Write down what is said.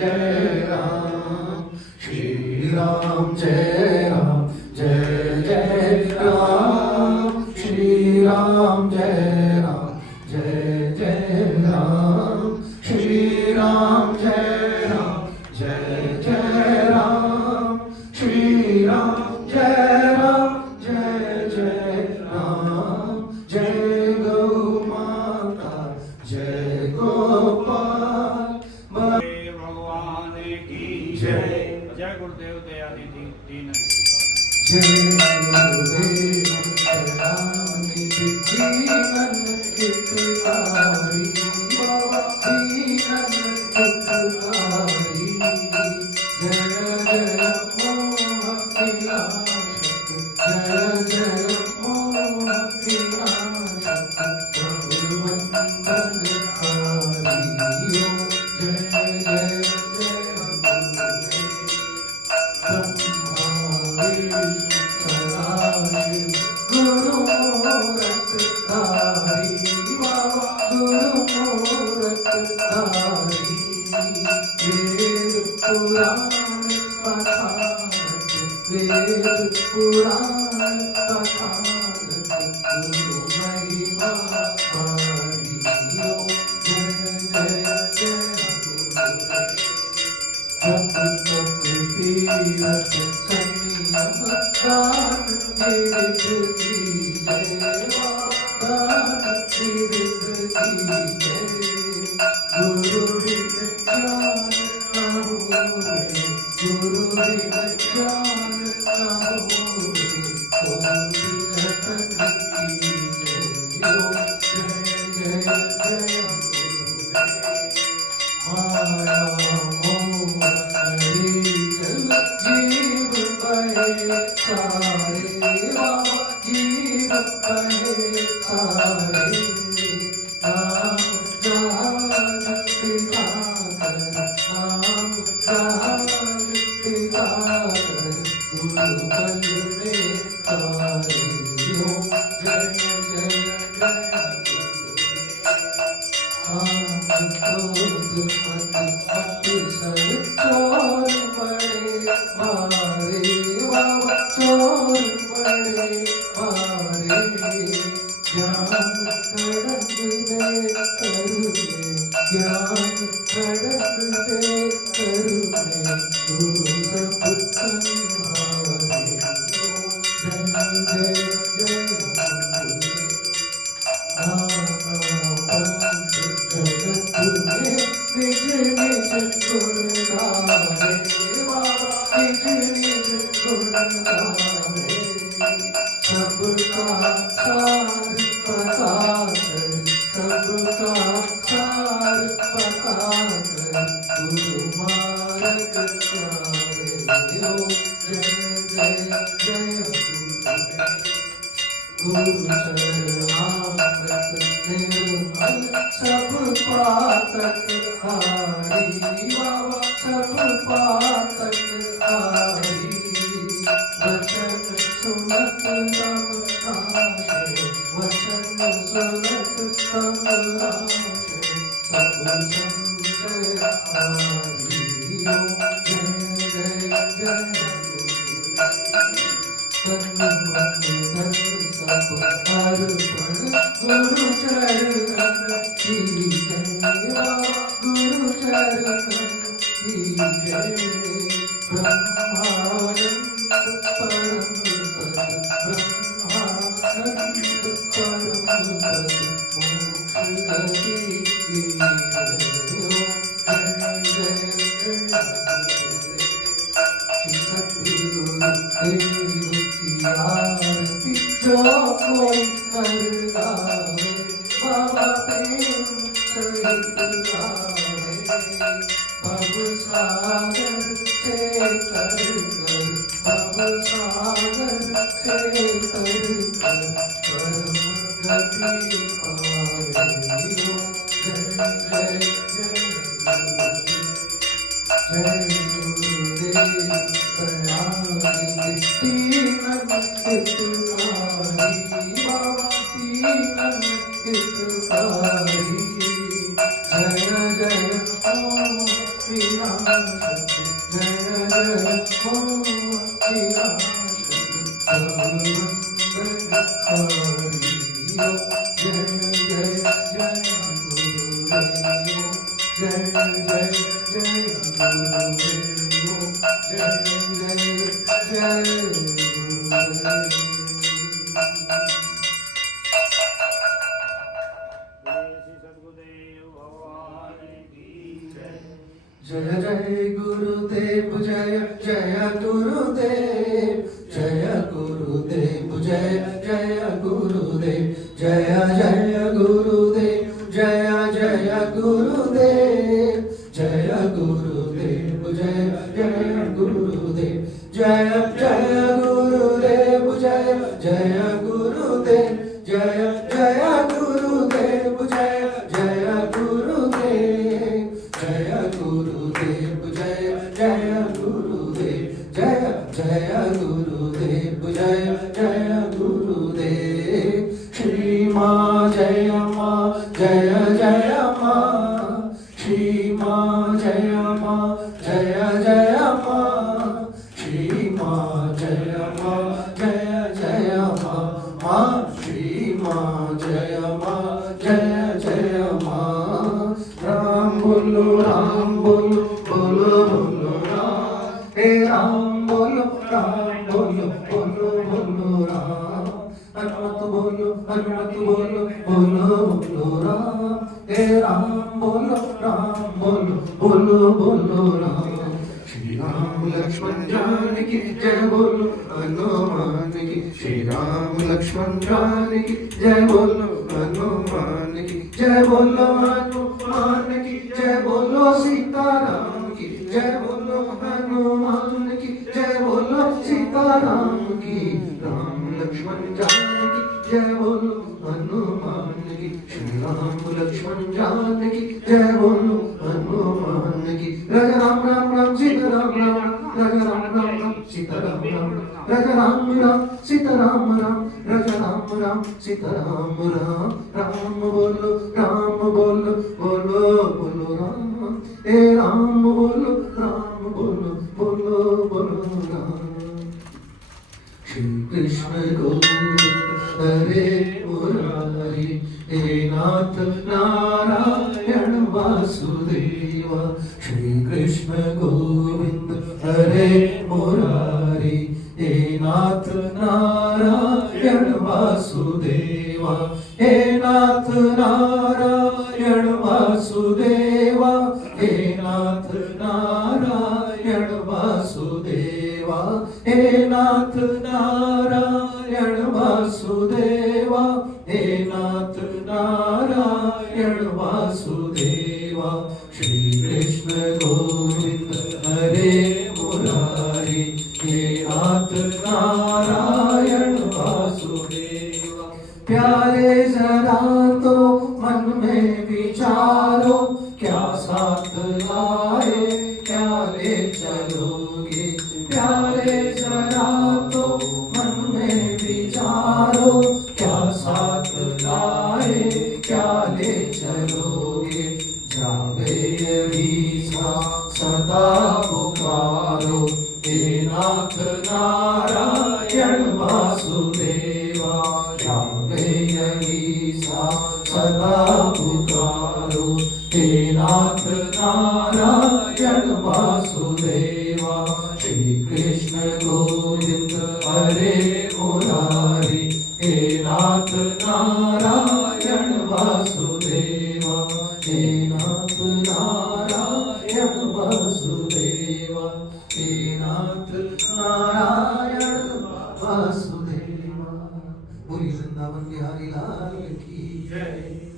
जय राम श्री राम जय राम जय जय राम श्री राम जय राम जय जय राम श्री राम जय राम जय जय राम श्री राम जय राम जय जय राम जय गौ माता जय गोपाल भगवान की जय। जय गुरुदेव दयानिधि दीन जय गुरुदेव दयानिधि दीनन हितकारी बाबा दीनन हितकारी जय जय मोह विनाशक जय जय मोह विनाशक प्रभु वंदन हरि ओम जय जय गुरु मूरत धारी बाबा गुरु मूरत धारी वेद पुराण कथानक वेद पुराण कथानक गुरु महिमा हरि ओम जय जय जय गुरुदेव जप तप तीरथ संयम दान तीर्थ की जय दान तीर्थ की जय गुरु विज्ञान न होए गुरु विज्ञान न होए कोटि रतन की जय जय जय जय गुरुदेव माया मोह जीव बहे सारे बाबा जीव बहे सारे नाम जान पिता कर नाम जान पिता कर गुरु बल में तारे ओम जय जय जय क्रोध मत सर चोर बड़े मारे बाबा चोर बड़े मारे ज्ञान खड़क दे करुणे ज्ञान खड़क दे करुणे गुरु सब संहारे जय जय जय निज निज गुण गावे बाबा निज निज गुण गावे सबका सार पता कर सबका सार पता कर गुरु मार्ग गावे ओ जय जय जय गुरु शरणागत निर्मल सब पातक हारी बाबा सब पातक हारी वचन सुनत तम नाशे वचन सुनत तम नाशे सब संशय हारी ओम जय जय जय तन सब अर्पण गुरु चरण की जय गुरु चरण की जय ब्रह्मानंद परम पद ब्रह्मानंद परम पद मोक्ष गति की जय जय जय सतगुरु देव की आरती जो कोई कर गावे बाबा प्रेम सहित गावे भव सागर से कर भव सागर से कर परम गति पावे जय जय जय गुरुदेव प्रणाम तीनन हितकारी बाबा तीनन हितकारी जय जय ओम विनाशक जय जय गुरुदेव जय जय गुरुदेव जय गुरुदेव जय जय गुरुदेव जय जय गुरुदेव जय जय गुरुदेव जय गुरुदेव जय जय गुरुदेव जय जय गुरुदेव जय जय गुरुदेव जय जय गुरुदेव जय जय गुरुदेव जय गुरुदेव जय जय गुरुदेव जय जय गुरुदेव जय जय गुरुदेव श्री माँ जय माँ जय जय माँ श्री माँ जय माँ जय जय माँ श्री माँ जय माँ जय जय माँ माँ श्री माँ जय माँ जय जय माँ राम बोलो बोलो बोलो राम हे राम बोलो बोलो बोलो राम हनुमत बोलो बोलो बोलो राम हे राम बोलो बोलो राम श्री राम लक्ष्मण जानकी जय बोलो हनुमान की श्री राम लक्ष्मण जानकी जय बोलो हनुमान की जय बोलो हनुमान की जय बोलो सीताराम की जय बोलो हनुमान की जय बोलो सीताराम की राम लक्ष्मण जानकी जय बोलो हनुमान की श्री राम लक्ष्मण जानकी जय बोलो हनुमान की राजा राम राम राम सीता राम राम राजा राम राम राम सीता राम राम राजा राम राम सीता राम राम राजा राम राम सीता राम राम राम बोलो बोलो बोलो राम हे राम बोलो बोलो राम श्री कृष्ण गोविंद हरे मुरारी हे नाथ नारायण वासुदेवा श्री कृष्ण गोविंद हरे मुरारी हे नाथ नारायण वासुदेवा हे नाथ नारायण वासुदेवा हे नाथ नारायण वासुदेवा हे नाथ नारायण वासुदेवा हे नाथ नारायण वासुदेवा श्री कृष्ण गोविंद हरे मुरारी हे नाथ नारायण वासुदेवा प्यारे जरा तो मन में विचारो क्या साथ लाए क्या ले चलोगे प्यारे जरा तो मन में विचारो क्या साथ लाए क्या ले चलोगे जावे यही सदा पुकारो हे नाथ नारायण वासुदेवा जावे यही सदा पुकारो हे नाथ नारायण वासुदेवा श्री कृष्ण गोविंद हरे मुरारी हे नाथ नारायण वासुदेवा हे नाथ नारायण वासुदेवा हे नाथ नारायण वासुदेवा बोली वृंदावन बिहारी लाल की जय।